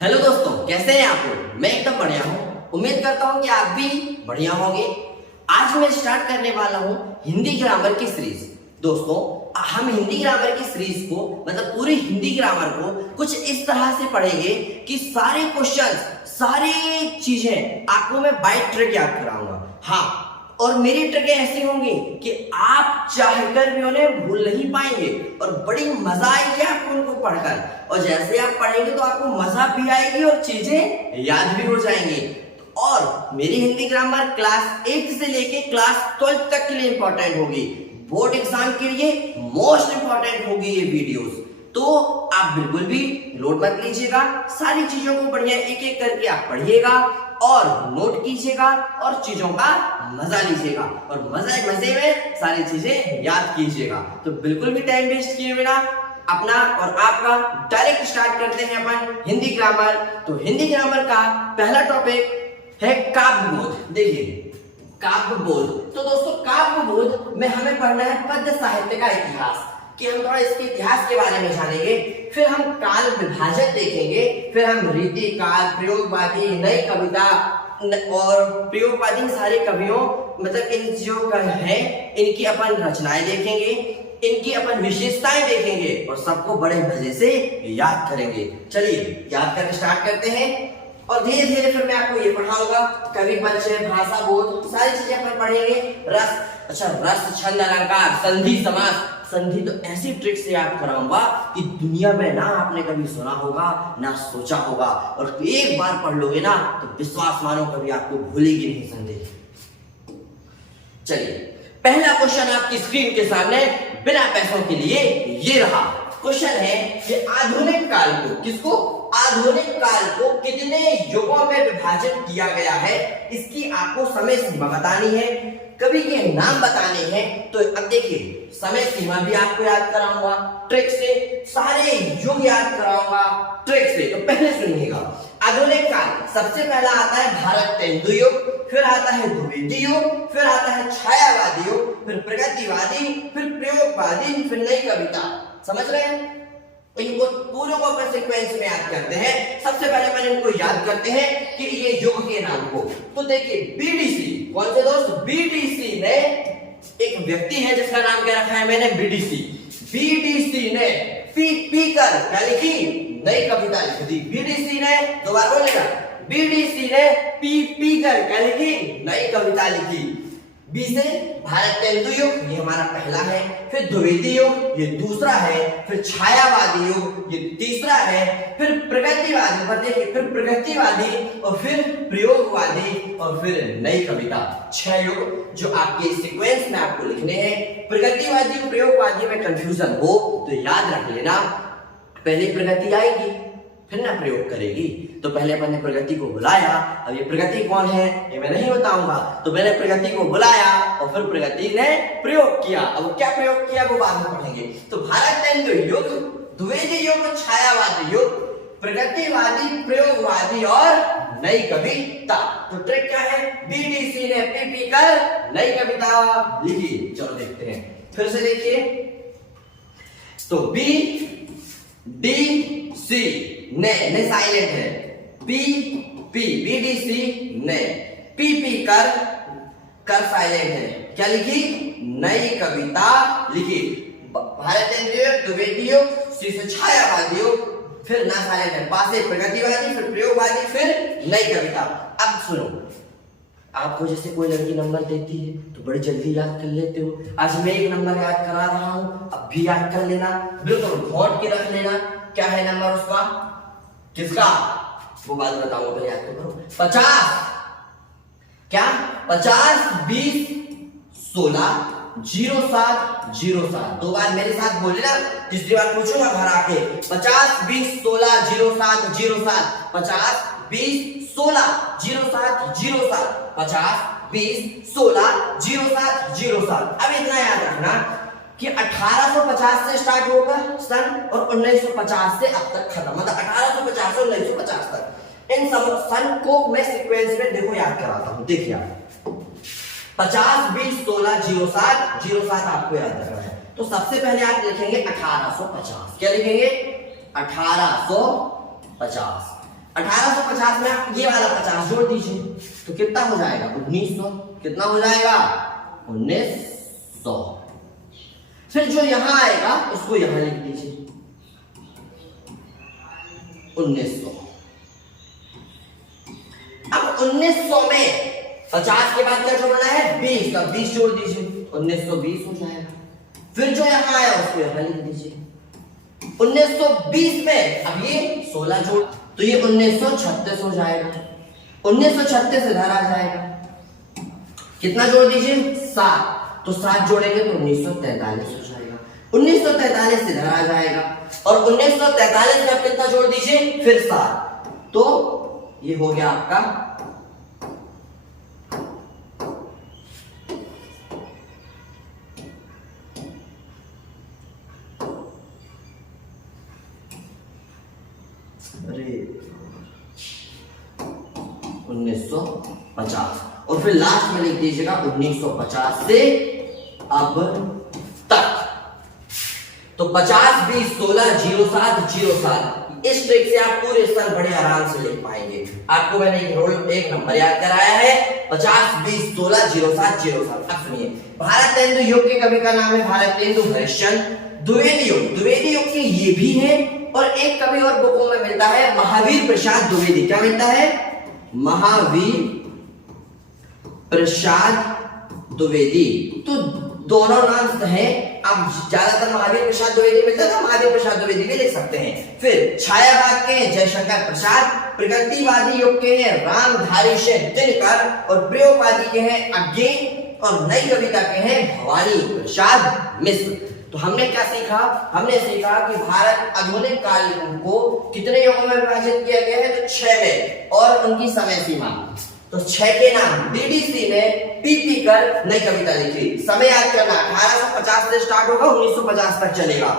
Hello दोस्तों, कैसे हैं आप लोग। मैं एकदम बढ़िया हूँ। उम्मीद करता हूँ कि आप भी बढ़िया होंगे। आज मैं स्टार्ट करने वाला हूँ हिंदी ग्रामर की सीरीज। दोस्तों, हम हिंदी ग्रामर की सीरीज को मतलब पूरी हिंदी ग्रामर को कुछ इस तरह से पढ़ेंगे कि सारे क्वेश्चंस, सारी चीजें आपको मैं बाय ट्रिक याद कराऊंगा। हाँ, और मेरी ट्रिकें ऐसी होंगी कि आप चाहकर भी उन्हें भूल नहीं पाएंगे और बड़ी मजा आएगी आपको उनको पढ़कर। और जैसे आप पढ़ेंगे तो आपको मजा भी आएगी और चीजें याद भी हो जाएंगी। और मेरी हिंदी ग्रामर क्लास 8 से लेके क्लास 12 तक के लिए इंपॉर्टेंट होगी। बोर्ड एग्जाम के लिए मोस्ट इंपॉर्टेंट होगी ये वीडियोस। तो आप बिल्कुल भी लोड मत लीजिएगा, सारी चीजों को बढ़िया एक एक करके आप पढ़िएगा और नोट कीजिएगा और चीजों का मजा लीजिएगा और मजे में सारी चीजें याद कीजिएगा। तो बिल्कुल भी टाइम वेस्ट किए बिना अपना और आपका डायरेक्ट स्टार्ट करते हैं अपन हिंदी ग्रामर। तो हिंदी ग्रामर का पहला टॉपिक है काव्यबोध। देखिए, काव्यबोध। तो दोस्तों, काव्यबोध में हमें पढ़ना है पद्य साहित्य का इतिहास, कि हम थोड़ा इसके इतिहास के बारे में जानेंगे। फिर हम काल विभाजन देखेंगे, फिर हम रीति काल, प्रयोगवादी, नई कविता और प्रयोगवादी सारे कवियों मतलब इन जो है इनकी अपन रचनाएं देखेंगे, इनकी अपन विशेषताएं देखेंगे और सबको बड़े मजे से याद करेंगे। चलिए याद करके स्टार्ट करते हैं और धीरे धीरे फिर मैं आपको ये पढ़ाऊंगा कवि परिचय, भाषा बोध, सारी चीजें अपन पढ़ेंगे। रस, छंद, अलंकार, संधि, समास। संधि तो ऐसी ट्रिक से याद कराऊंगा कि दुनिया में ना आपने कभी सुना होगा ना सोचा होगा, और एक बार पढ़ लोगे ना तो विश्वास मानो कभी आपको भूलेगी नहीं संधि। चलिए, पहला क्वेश्चन आपकी स्क्रीन के सामने बिना पैसों के लिए ये रहा। क्वेश्चन है कि आधुनिक काल को, किसको, आधुनिक काल को कितने युगों में विभाजित किया गया है, इसकी आपको समय सीमा बतानी है, कवि के नाम बताने हैं। तो अब देखिए, समय सीमा भी आपको याद कराऊंगा ट्रिक से, सारे युग याद कराऊंगा ट्रिक से। तो पहले सुनिएगा, आधुनिक काल सबसे पहला आता है भारत तेंदु युग, फिर आता है द्विवेदी युग, फिर आता है छायावादी युग, फिर प्रगतिवादी, फिर प्रयोगवादी, फिर नई कविता। समझ रहे हैं? इनको पूरे को अपन सीक्वेंस में याद करते हैं। सबसे पहले अपन इनको याद करते हैं कि ये युग के नाम को। तो देखिए, बीडीसी, कौन से दोस्त, बीडीसी ने, एक व्यक्ति है जिसका नाम क्या रखा है मैंने, बीडीसी। बीडीसी ने पी कर क्या लिखी, नई कविता लिख दी। बीडीसी ने, दोबारा बोलेगा, बीडीसी ने पी कर क्या लिखी, नई कविता लिखी। बी से भारत तेंदु युग, ये हमारा पहला है, फिर द्विवेदी युग, ये दूसरा है, फिर छायावादी युग, ये तीसरा है, फिर प्रगतिवादी, फिर प्रगतिवादी और फिर प्रयोगवादी और फिर नई कविता। 6 युग जो आपके सीक्वेंस में आपको लिखने हैं। प्रगतिवादी और प्रयोगवादी में कंफ्यूजन हो तो याद रख लेना, पहले प्रगति आएगी फिर ना प्रयोग करेगी। तो पहले अपन ने प्रगति को बुलाया, अब ये प्रगति कौन है ये मैं नहीं बताऊंगा। तो मैंने प्रगति को बुलाया और फिर प्रगति ने प्रयोग किया। अब क्या प्रयोग किया वो बाद में पढ़ेंगे। तो भारत तेंदु युग, द्विवेदी युग, छायावादी युग, प्रगतिवादी, प्रयोगवादी और नई कविता। तो ट्रिक क्या है, बीडीसी ने पी कर नई कविता लिखी। चलो देखते हैं, फिर से देखिए। तो बी डी सी ने साइलेंट है, पी बीडीसी ने पी कर साइलेंट है, क्या लिखी, नई कविता लिखी। भारत तेंदु युग, द्विवेदी युग, सी से छायावादी युग, फिर ना साइलेंट है, पा से प्रगतिवादी, फिर प्रयोगवादी, फिर नई कविता। अब सुनो, आपको जैसे कोई लड़की नंबर देती है तो बड़ी जल्दी याद कर लेते हो। आज मैं एक नंबर याद करा रहा हूं, अब भी याद कर लेना, बिल्कुल घोट के रख लेना। क्या है नंबर उसका, किसका, वो बात बताऊंगा, पहले याद करो। 50, क्या, 50 20 16 07 07। 2 बार मेरे साथ बोले ना, तीसरी बार पूछूंगा घर आके। 50 20 16 07 07, 50 20 16 07 07, 50 20 16 07 07। अब इतना याद रखना कि 1850 से स्टार्ट होगा सन और 1950 से अब तक खत्म, मतलब 1850 से 1950 तक। इन सब सन को मैं सीक्वेंस में देखो याद कराता हूं। देखिए आप, 50 20 16 07 07 आपको याद रखना है। तो सबसे पहले आप लिखेंगे 1850। क्या लिखेंगे, 1850। 1850 में आप ये वाला 50 जोड़ दीजिए तो कितना हो जाएगा 1900। कितना हो जाएगा 1900। फिर जो यहां आएगा उसको यहां लिख दीजिए 1900। अब 1900 में 50 के बाद क्या जोड़ना है 20, तब 20 जोड़ दीजिए 1920 हो जाएगा। फिर जो यहां आया उसको यहां लिख दीजिए 1920 में अब ये 16 जोड़ तो ये 1936 हो जाएगा। 1936 इधर आ जाएगा, कितना जोड़ दीजिए 7, तो 7 जोड़ेंगे तो 1943 हो जाएगा। 1943 इधर आ जाएगा और 1943 में आप कितना जोड़ दीजिए फिर 7, तो ये हो गया आपका 1950 और फिर लास्ट में लिख दीजिएगा 1950 से अब तक। तो 50 20 16 07 07 इस ट्रिक से आप पूरे साल बड़े आराम से लिख पाएंगे। आपको मैंने एक नंबर याद कराया है 50 20 16 07 07। अब सुनिए, भारतेंदु युग के कवि का नाम है भारतेंदु हरिश्चंद्र। द्विवेदी युग, द्विवेदी युग के ये भी है और एक कवि और बुकों में मिलता है महावीर प्रसाद द्विवेदी। क्या मिलता है महावीर प्रसाद द्विवेदी। तो दोनों नाम है, अब ज्यादातर महावीर प्रसाद द्विवेदी मिलता है तो महावीर प्रसाद द्विवेदी भी लिख सकते हैं। फिर छायावाद के हैं जयशंकर प्रसाद, प्रगतिवादी युग के हैं रामधारी सिंह दिनकर और प्रयोगवादी के हैं अज्ञे और नई कविता के हैं भवानी प्रसाद मिश्र। तो हमने क्या सीखा, हमने सीखा कि भारत आधुनिक काल को कितने युगों में विभाजित किया गया है, तो 6 में, और उनकी समय सीमा तो 6 के नाम बीडीसी में पीपी कर नई कविता लिखी। समय याद करना 1850 से स्टार्ट होगा 1950 तक चलेगा।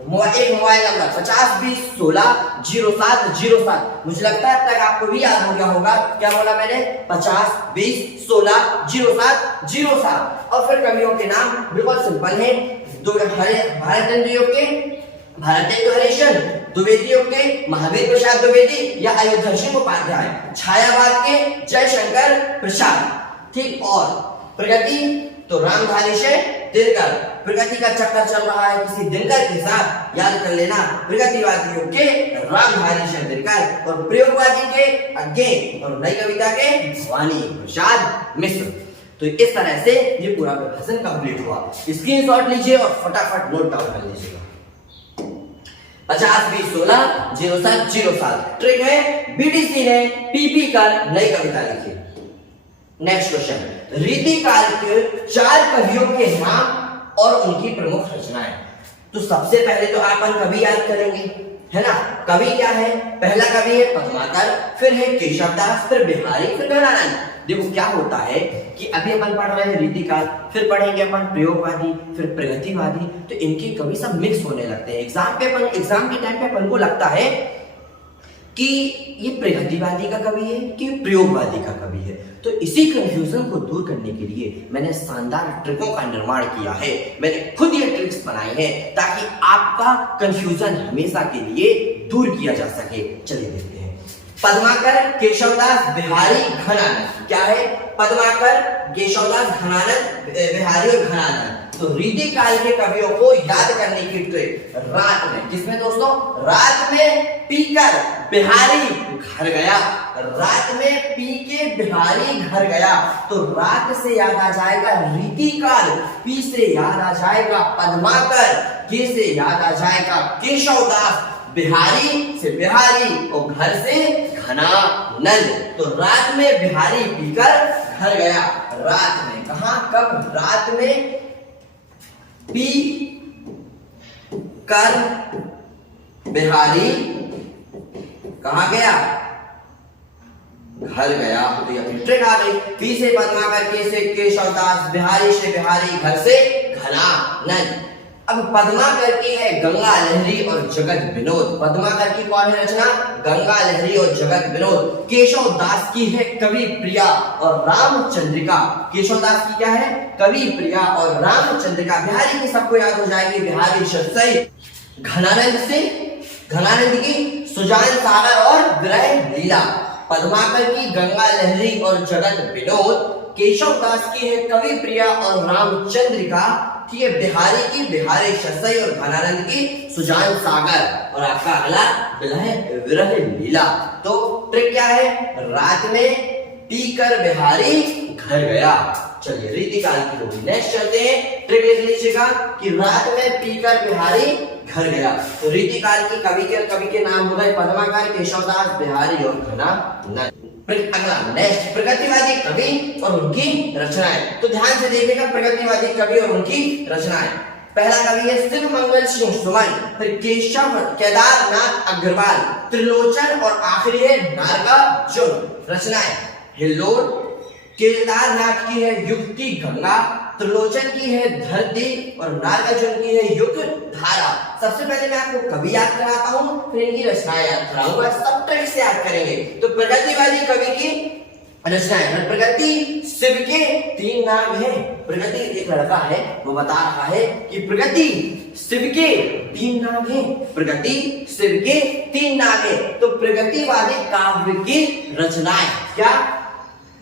एक मोबाइल नंबर 50 20 16 07 07। मुझे लगता है अब तक आपको भी याद हो गया होगा। क्या बोला मैंने 50 20 16 07 07। और फिर कवियों के नाम बिल्कुल सिंपल है। भारतेंदु युग के भारतेंदु हरिश्चंद्र, द्विवेदी युग के महावीर प्रसाद द्विवेदी या अयोध्या सिंह उपाध्याय, छायावाद के जयशंकर प्रसाद, ठीक। और प्रगति तो रामधारी सिंह दिनकर। प्रगति का चक्कर चल रहा है किसी दिनकर के साथ, याद कर लेना। प्रगतिवादी युग के रामधारी सिंह दिनकर और प्रयोगवादी के अज्ञे और नई कविता के भवानी प्रसाद मिश्र। तो इस तरह से ये पूरा विभाजन कंप्लीट हुआ। स्क्रीनशॉट लीजिए और फटाफट नोट डाउन कर लीजिएगा। 50 20 16 07 07 ट्रिक है। बीडीसी ने पीपी कर नई कविता लिखी। नेक्स्ट क्वेश्चन, रीतिकाल के 4 कवियों के नाम और उनकी प्रमुख रचनाएं। तो सबसे पहले तो अपन कवि याद करेंगे, है ना। कवि क्या है, पहला कवि है पद्माकर, फिर है केशवदास, फिर बिहारी, फिर घनानंद। देखो क्या होता है कि अभी अपन पढ़ रहे हैं रीतिकाल, फिर पढ़ेंगे अपन प्रयोगवादी, फिर प्रगतिवादी, तो इनके कवि सब मिक्स होने लगते हैं। एग्जाम के टाइम पे अपन को लगता है कि ये प्रगतिवादी का कवि है कि प्रयोगवादी का कवि है। तो इसी कंफ्यूजन को दूर करने के लिए मैंने शानदार ट्रिकों का निर्माण किया है। मैंने खुद ये ट्रिक्स बनाए हैं ताकि आपका कंफ्यूजन हमेशा के लिए दूर किया जा सके। चलिए देखते हैं। पद्माकर, केशवदास, बिहारी, घनानंद। क्या है, पद्माकर, केशवदास, घनानंद, बिहारी और घनानंद। तो रीतिकाल के कवियों को याद करने की ट्रिक, रात में, किसमें दोस्तों, रात में पीकर बिहारी घर गया। रात में पी के बिहारी घर गया, तो रात से याद आ जाएगा रीतिकाल, पी से याद आ जाएगा पद्माकर, के से याद आ जाएगा केशवदास, बिहारी से बिहारी और घर से घनानंद। तो रात में बिहारी पीकर घर गया। रात में कहा, कब, रात में पी कर बिहारी कहां गया, घर गया। तो ये ट्रिक आ गई। पी से पद्माकर, के से केशवदास, बिहारी से बिहारी, घर से घनानंद। अब पद्माकर की है गंगा लहरी और जगत विनोद। पद्माकर की कौन है रचना, गंगा लहरी और जगत विनोद। केशवदास की है कवि प्रिया और रामचंद्रिका। केशवदास की क्या है, कवि प्रिया और रामचंद्रिका। बिहारी की सबको याद हो जाएगी, बिहारी शतसई। घनानंद की सुजान सागर और विरह लीला, पद्माकर की गंगा लहरी और जगत विनोद, केशव दास की है कवि प्रिया और रामचंद्रिका, ठीक है, बिहारी की बिहारी शसई और घनानंद की सुजान सागर, और आपका अगला विरह लीला। तो ट्रिक क्या है, रात में पीकर बिहारी घर गया। चलिए रीतिकाल की होगी। नेक्स्ट चलते हैं, ट्रिक लिख लीजिएगा कि रात में पीकर बिहारी घर गया। तो रीतिकाल की कवि के नाम हो गए पद्माकर, केशवदास, बिहारी और घनानंद। अगला नेक्स्ट, प्रगतिवादी कवि और उनकी रचनाएं। तो ध्यान से देखिएगा, प्रगतिवादी कवि और उनकी रचनाएं। पहला कवि है शिव मंगल सिंह सुमन, फिर केशव केदारनाथ अग्रवाल, त्रिलोचन और आखिरी है नागार्जुन। रचनाएं, हिल्लोल, केदारनाथ की है युक्ति गंगा, त्रिलोचन की है धरती और नागार्जुन की है युग धारा। सबसे पहले मैं आपको कवि याद कराता हूँ, फिर इनकी रचनाएं याद कराऊंगा, सब ट्रिक से याद करेंगे। तो प्रगतिवादी कवि की रचनाएं, प्रगति शिव के 3 नाग हैं। प्रगति एक लड़का है, वो बता रहा है कि प्रगति शिव के 3 नाग हैं, प्रगति शिव के 3 नाग हैं। तो प्रगतिवादी काव्य की रचनाएं क्या,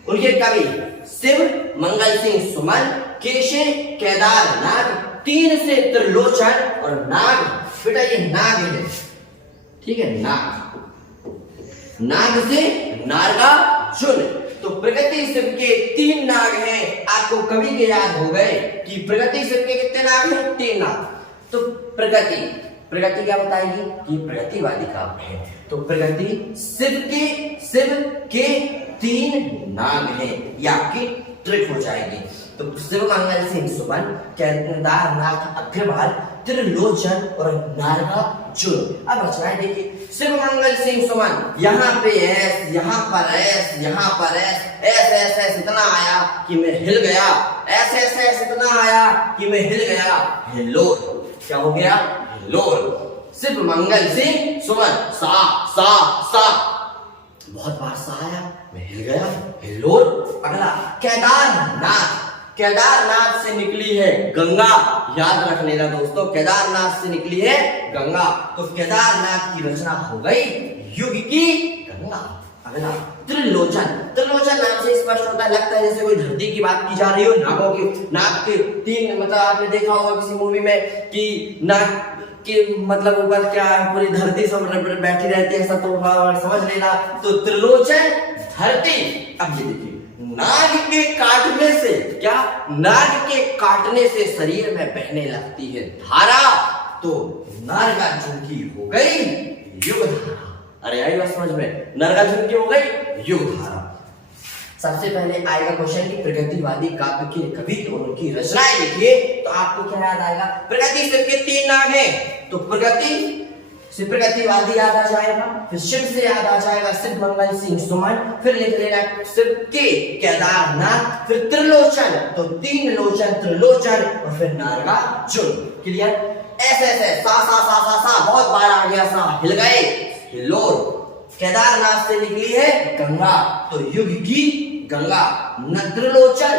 उनके कवि शिव मंगल सिंह सुमन, केशे केदारनाथ, 3 से त्रिलोचन और नाग, बेटा ये नाग है, ठीक है, नाग से नागार्जुन। तो प्रगति शिव के 3 नाग हैं। आपको कवि के याद हो गए कि प्रगति शिव के कितने नाग हैं, 3 नाग। तो प्रगति क्या बताएगी कि प्रगतिवादी काव्य है। तो प्रगति शिव के 3 नाग हैं, ये आपकी ट्रिक हो जाएगी। तो शिव मंगल सिंह सुमन, केदारनाथ अग्रवाल, त्रिलोचन और नागार्जुन। अब रचनाएं देखिए, शिव मंगल सिंह सुमन, यहाँ पे ऐस, यहाँ पर ऐस, यहाँ पर ऐस इतना आया कि मैं हिल गया, ऐस इतना आया कि मैं हिल गया, हिल्लोल। क्या हो गया, हिल्लोल। शिव मंगल सिंह सुमन, सा बहुत बार सा आया, मैं हिल गया, हिल्लोल। अगला केदारनाथ से निकली है गंगा, याद रख लेना दोस्तों, केदारनाथ से निकली है गंगा। तो केदारनाथ की रचना हो गई युग की गंगा। अगला त्रिलोचन नाम से स्पष्ट होता है, लगता है जैसे कोई धरती की बात की जा रही हो, नागों की, नाग के 3, मतलब आपने देखा होगा किसी मूवी में कि नाग के मतलब ऊपर क्या पूरी धरती सब बैठी रहती है, सब तो समझ लेना। तो त्रिलोचन धरती। अब ये देखिए, नाग के काटने से क्या, नाग के काटने से शरीर में बहने लगती है धारा, तो नागार्जुन की हो गई युग धारा। अरे आई बात समझ में, नागार्जुन की हो गई युग धारा। सबसे पहले आएगा क्वेश्चन की प्रगतिवादी काव्य के कवि और उनकी रचनाएं लिखिए। तो आपको क्या याद आएगा, प्रगति शिव के 3 नाग हैं, तो प्रगति से प्रगतिवादी याद आ जाएगा, फिर शिव से याद आ जाएगा शिव मंगल सिंह सुमन, फिर लिख लेना शिव के केदारनाथ, फिर त्रिलोचन, तो 3 लोचन त्रिलोचन और फिर नागार्जुन। क्लियर, ऐसे सा बहुत बार आ गया, सा हिल गए, हिल्लोल। केदारनाथ से निकली है गंगा, तो युग की गंगा। त्रिलोचन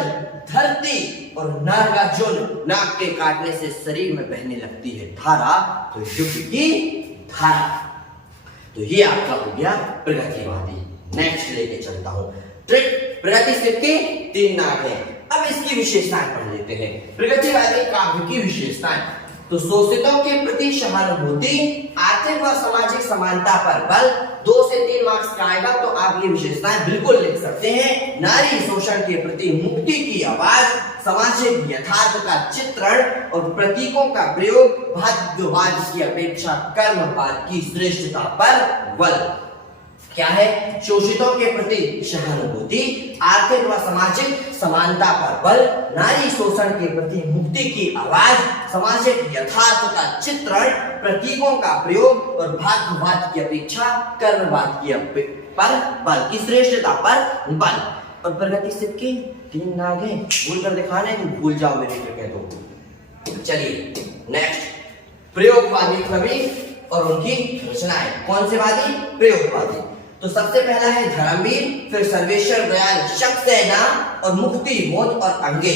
धरती और नागार्जुन, नाग के काटने से शरीर में बहने लगती है धारा, तो युग की धारा। तो ये आपका हो गया प्रगतिवादी। नेक्स्ट लेके चलता हूं, ट्रिक प्रगति शिव के 3 नाग हैं। अब इसकी विशेषताएं पढ़ लेते हैं, प्रगतिवादी काव्य की विशेषताएं। तो शोषितों के प्रति सहानुभूति, आर्थिक व सामाजिक समानता पर बल, 2 से 3 मार्क्स का आएगा। तो आप ये विशेषताएं बिल्कुल लिख सकते हैं। नारी शोषण के प्रति मुक्ति की आवाज, सामाजिक यथार्थ का चित्रण और प्रतीकों का प्रयोग, भाग्यवाद की अपेक्षा कर्मवाद की श्रेष्ठता पर बल। क्या है, शोषितों के प्रति सहानुभूति, आर्थिक व सामाजिक समानता पर बल, नारी शोषण के प्रति मुक्ति की आवाज, सामाजिक यथार्थ का चित्रण, प्रतीकों का प्रयोग और भाग्यवाद की अपेक्षा कर्मवाद की पर बल की श्रेष्ठता पर बल। और प्रगति शिव के 3 नाग हैं, भूल कर दिखाने तो भूल जाओ मेरे कह दो। चलिए नेक्स्ट, प्रयोगवादी कवि और उनकी रचनाएं। कौन से वादी, प्रयोगवादी। तो सबसे पहला है धर्मवीर, फिर सर्वेश्वर दयाल सक्सेना और मुक्ति मोद और अंगे।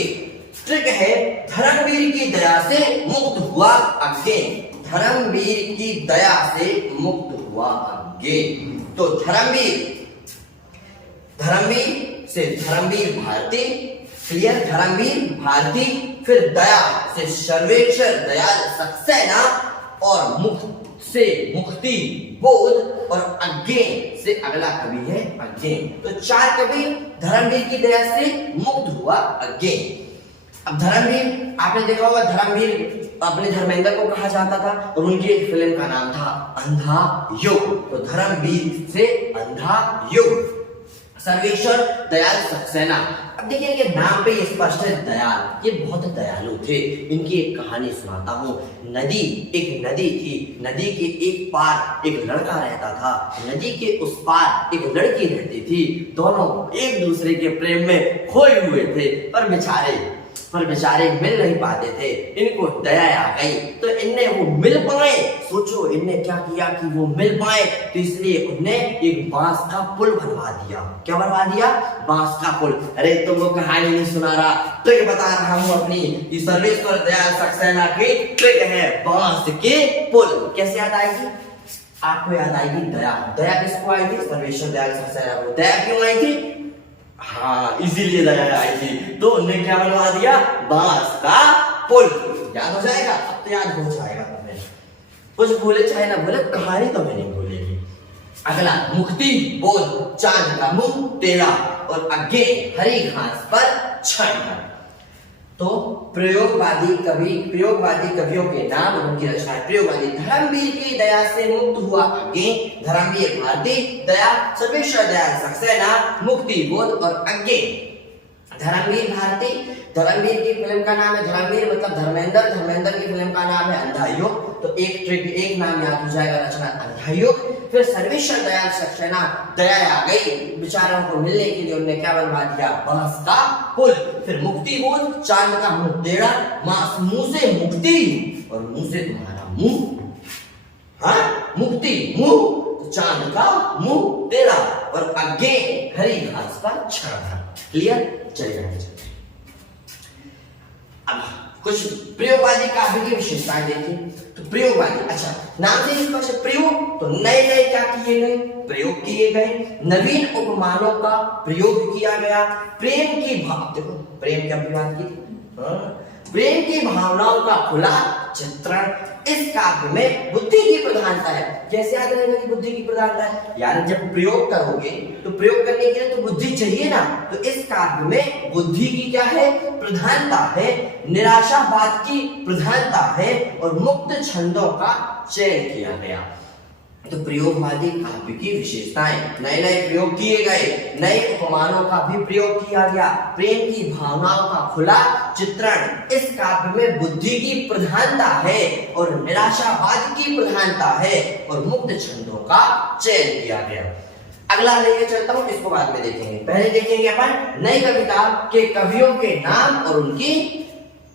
ट्रिक है, धर्मवीर की दया से मुक्त हुआ अंगे, धर्मवीर की दया से मुक्त हुआ अंगे। आगे। तो धर्मवीर, धर्मवीर से धर्मवीर भारती, क्लियर, धर्मवीर भारती। फिर दया से सर्वेश्वर दयाल सक्सेना, और मुक्त से मुक्ति बोध, और अज्ञेय से अगला कवि है अज्ञेय। तो 4 कवि धर्मवीर की दया से मुक्त हुआ अज्ञेय। अब धर्मवीर आपने देखा होगा, धर्मवीर अपने धर्मेंद्र को कहा जाता था और उनकी एक फिल्म का नाम था अंधा युग। तो धर्मवीर से अंधा युग। सर्वेश्वर दयाल सक्सेना, अब देखिए इनके नाम पे ये स्पष्ट है दयाल, ये बहुत दयालु थे। इनकी एक कहानी सुनाता हूँ। नदी, एक नदी थी, नदी के एक पार एक लड़का रहता था, नदी के उस पार एक लड़की रहती थी। दोनों एक दूसरे के प्रेम में खोए हुए थे, पर बेचारे मिल नहीं पाते थे। इनको दया आ गई तो इनने वो मिल पाए, सोचो इनने क्या किया कि वो मिल पाए, तो इसलिए उनने एक बांस का पुल बनवा दिया। क्या बनवा दिया? बांस का पुल। अरे तुम वो कहानी नहीं सुना रहा, तो ये बता रहा हूँ अपनी, कि सर्वेश्वर दयाल सक्सेना की ट्रिक है बांस के पुल। कैसे याद आएगी? आपको याद आएगी दया। दया किसको आई थी? सर्वेश्वर दयाल सक्सेना को। दया क्यों आई थी? हाँ, इसीलिए दया आई थी। तो उन्होंने क्या बनवा दिया? बांस का पुल। याद हो जाएगा? अब तो याद हो जाएगा तुम्हें। कुछ भूले चाहे ना भूले, कहानी तो नहीं भूलेगी। अगला, मुक्ति बोध, चांद का मुंह तेरा, और अज्ञेय हरी घास पर छाया। तो प्रयोगवादी कवियों के नाम और उनकी रचना। प्रयोगवादी, धर्मवीर की दया से मुक्त हुआ अज्ञेय, धर्मवीर भारती, दया सर्वेश्वर दयाल सक्सेना, मुक्ति बोध और अज्ञेय। धर्मवीर भारती, धर्मवीर की फिल्म का नाम है धर्मवीर मतलब धर्मेंद्र की फिल्म का नाम है अंधा युग। तो एक नाम याद हो जाएगा, रचना अंधा युग। फिर सर्वेश्वर दयाल सक्सेना, दया आ गई बेचारों को मिलने के लिए, उन्होंने क्या बनवा दिया? बांस का पुल। फिर मुक्ति बोध, चांद का मुंह तेरा, मुंह से मुक्ति और मुंह से तुम्हारा मुंह, हाँ मुक्ति मुंह, तो चांद का मुंह तेरा, और अज्ञेय हरी घास पर छाया। क्लियर? चलिए आगे चलते हैं। अब कुछ प्रयोगवादी काव्य की विशेषताएं देखिए। तो प्रयोगवादी, अच्छा नाम से स्पष्ट प्रयोग, तो नए क्या किए गए? प्रयोग किए गए, नवीन उपमानों का प्रयोग किया गया, प्रेम की भाव, देखो प्रेम की अपनी बात की, प्रेम की भावनाओं का खुला चित्रण। इस काव्य में बुद्धि की प्रधानता है। कैसे याद रहेगा कि बुद्धि की प्रधानता है? यार जब प्रयोग करोगे तो प्रयोग करने के लिए तो बुद्धि चाहिए ना। तो इस काव्य में बुद्धि की क्या है? प्रधानता है, निराशावाद की प्रधानता है, और मुक्त छंदों का चयन किया गया। तो प्रयोगवादी काव्य की विशेषताएं, नए प्रयोग किए गए, नए उपमानों का भी प्रयोग किया गया, प्रेम की भावनाओं का खुला चित्रण। इस काव्य में बुद्धि की प्रधानता है और निराशावाद की प्रधानता है, और मुक्त छंदों का चयन किया गया। अगला लेके चलता हूं, इसको बाद में देखेंगे। पहले देखेंगे अपन नई कविता के कवियों के नाम और उनकी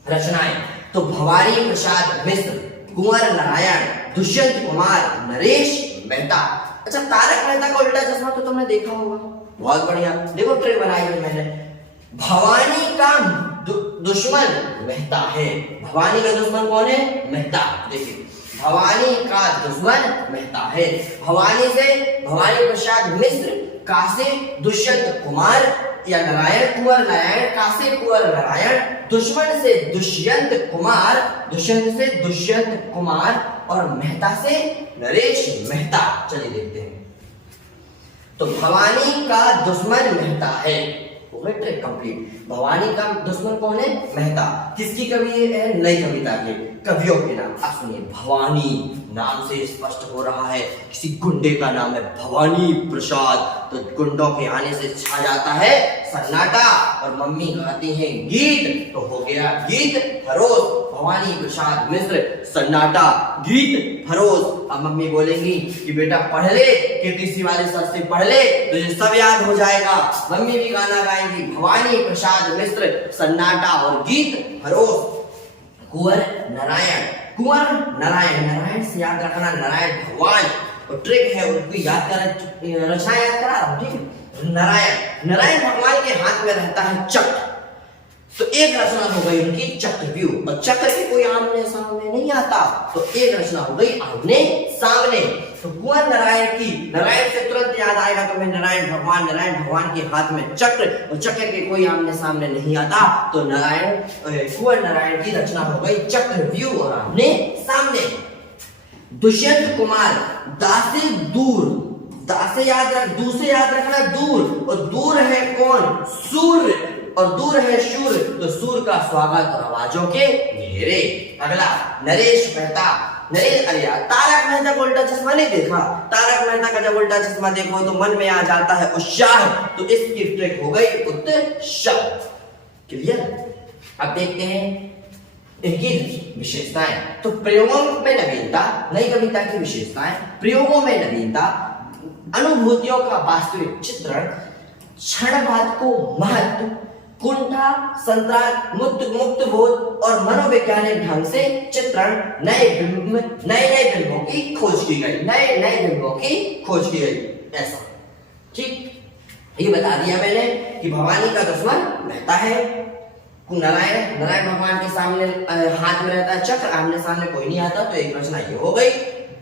रचनाएं। तो भवानी प्रसाद मिश्र, कुंवर नारायण, दुष्यंत कुमार, नरेश मेहता। अच्छा, तारक मेहता का उल्टा चश्मा तो तुमने देखा होगा, बहुत बढ़िया। देखो ट्रिक बनाई है मैंने। भवानी का दुश्मन मेहता है। भवानी का दुश्मन कौन है? मेहता। देखिए, भवानी का दुश्मन मेहता है। भवानी प्रसाद मिश्र, कासे दुष्यंत कुमार या नारायण, कुंवर नारायण, कासे कुंवर नारायण, दुश्मन से दुष्यंत कुमार, और मेहता से नरेश मेहता। चलिए देखते हैं। तो भवानी का दुश्मन मेहता है, हो गई ट्रिक कंप्लीट। भवानी का दुश्मन कौन है? मेहता। किसकी कवि है? नई कविता के कवियों के नाम। अब सुनिए, भवानी नाम से स्पष्ट हो रहा है किसी गुंडे का नाम है भवानी प्रसाद। तो गुंडों के आने से छा जाता है सन्नाटा, और मम्मी गाती हैं गीत, तो हो गया गीत फरोश। भवानी प्रसाद मिश्र, सन्नाटा, गीत फरोश। अब मम्मी बोलेंगी कि बेटा पढ़ ले, केटीसी वाले सर से पढ़ ले, तो ये सब याद हो जाएगा। मम्मी भी गाना गाएंगी, भवानी प्रसाद मिश्र, सन्नाटा और गीत फरोश। कुंवर नारायण, नारायण से याद रखना, नारायण भगवान। और ट्रिक है उनको याद कर, रचना याद करा रहा हूं, ठीक है। नारायण भगवान के हाथ में रहता है चक्र। तो एक रचना हो गई उनकी चक्रव्यूह, और चक्र के कोई आमने सामने नहीं आता, तो एक रचना हो गई आमने सामने। तो कुंवर नारायण की, नारायण से तुरंत याद आएगा तो मैं नारायण भगवान के हाथ में चक्र, और चक्र के कोई आमने सामने नहीं आता, तो कुंवर नारायण की रचना हो गई चक्रव्यूह और आमने सामने। दुष्यंत कुमार, दासे दूर, दासे याद रख, दूर से याद रखना दूर, और दूर है कौन? सूर्य, और दूर है सूर्य, तो सूर्य का स्वागत और आवाजों के घेरे। अगला नरेश मेहता, नरेश, अरे यार तारक मेहता का उल्टा चश्मा नहीं देखा? तारक मेहता का जब उल्टा चश्मा देखो तो मन में आ जाता है उत्साह, तो इसकी ट्रिक हो गई उत्साह। क्लियर? अब देखते हैं इनकी विशेषताएं। तो प्रयोगों में नवीनता, नई कविता की विशेषताएं, प्रयोगों में नवीनता, अनुभूतियों का वास्तविक चित्रण, क्षणवाद को महत्व, कुंठा संतराग मुक्त बोध और मनोवैज्ञानिक ढंग से चित्रण, नए बिंबों की खोज की गई, नए बिंबों की खोज की गई। ऐसा ठीक, ये बता दिया मैंने कि भवानी का दुश्मन मेहता है, नारायण भगवान के सामने हाथ में रहता है चक्र, आमने सामने कोई नहीं आता, तो एक रचना ये हो गई।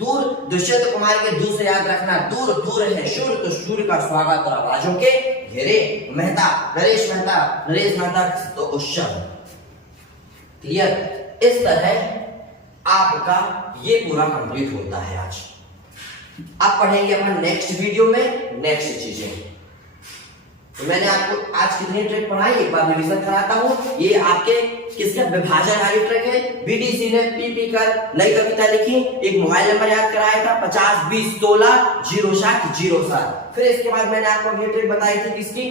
दूर, दुष्यंत कुमार के दूर से याद रखना, दूर है सूर्य, तो सूर्य का स्वागत और आवाजों के घेरे। मेहता, नरेश मेहता तो उत्सव। क्लियर? इस तरह आपका ये पूरा कंप्लीट होता है आज। अब पढ़ेंगे अपन नेक्स्ट वीडियो में नेक्स्ट चीजें। तो मैंने आपको आज कितनी ट्रिक पढ़ाई, एक बार रिवीजन कराता हूँ। ये आपके किसका विभाजन वाली ट्रिक है। बीडीसी ने पी कर नई कविता लिखी, एक मोबाइल नंबर याद कराया था 50 20 16 07 07। फिर इसके बाद मैंने आपको ये ट्रिक बताई थी किसकी,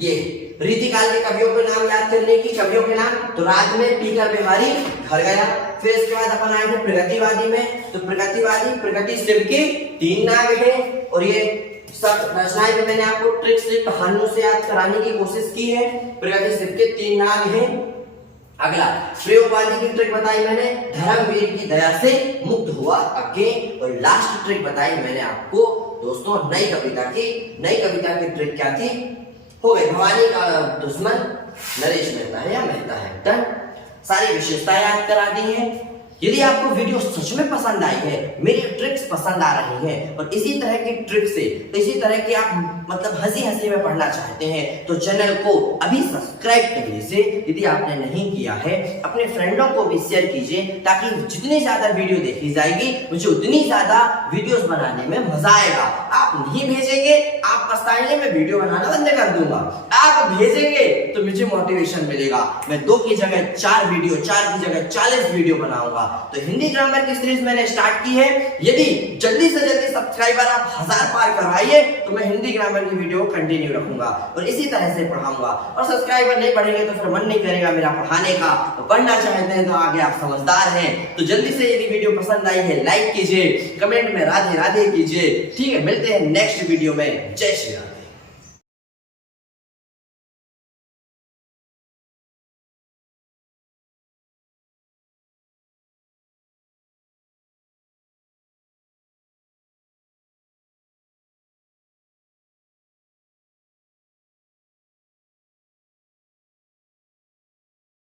ये रीतिकाल के कवियों के नाम याद करने की, कवियों के नाम। तो रात में पीकर बिहारी घर गया। फिर इसके बाद अपन आए थे प्रगतिवादी में, तो प्रगति शिव के 3 नाम है, और ये सब रचनाएं में मैंने आपको ट्रिक से कहानियों से याद कराने की कोशिश की है। प्रगति शिव के 3 नाम हैं। अगला प्रयोगवादी की ट्रिक बताई मैंने, धर्मवीर की दया से मुक्त हुआ अज्ञे, और लास्ट ट्रिक बताई मैंने आपको दोस्तों नई कविता की ट्रिक क्या थी, हो गई भवानी का दुश्मन नरेश मेहता है या मेहता है। डन, सारी विशेषताएं याद करा दी है। यदि आपको वीडियो सच में पसंद आई है, मेरी ट्रिक्स पसंद आ रही हैं, और इसी तरह की ट्रिक से, इसी तरह के आप मतलब हंसी में पढ़ना चाहते हैं, तो चैनल को अभी सब्सक्राइब कर लीजिए। यदि आपने नहीं किया है, अपने फ्रेंडों को भी शेयर कीजिए, ताकि जितनी ज्यादा वीडियो देखी जाएगी मुझे उतनी ज्यादा वीडियोस बनाने में मजा आएगा। आप नहीं भेजेंगे, आप पछताएंगे, मैं वीडियो बनाना बंद कर दूंगा। आप भेजेंगे तो मुझे मोटिवेशन मिलेगा, मैं 2 की जगह 4 वीडियो, 4 की जगह 40 वीडियो बनाऊंगा। तो हिंदी ग्रामर की सीरीज मैंने स्टार्ट की है। यदि जल्दी से जल्दी सब्सक्राइबर आप 1000 पार करवाइए, तो मैं हिंदी ग्रामर की वीडियो कंटिन्यू रखूंगा और इसी तरह से पढ़ाऊंगा। और सब्सक्राइबर नहीं बढ़ेंगे तो फिर मन नहीं करेगा मेरा पढ़ाने का। तो पढ़ना चाहते हैं तो आगे आप समझदार हैं, तो जल्दी से यदि वीडियो पसंद आई है लाइक कीजिए, कमेंट में राधे राधे कीजिए। ठीक है, मिलते हैं नेक्स्ट वीडियो में। जय श्री राम।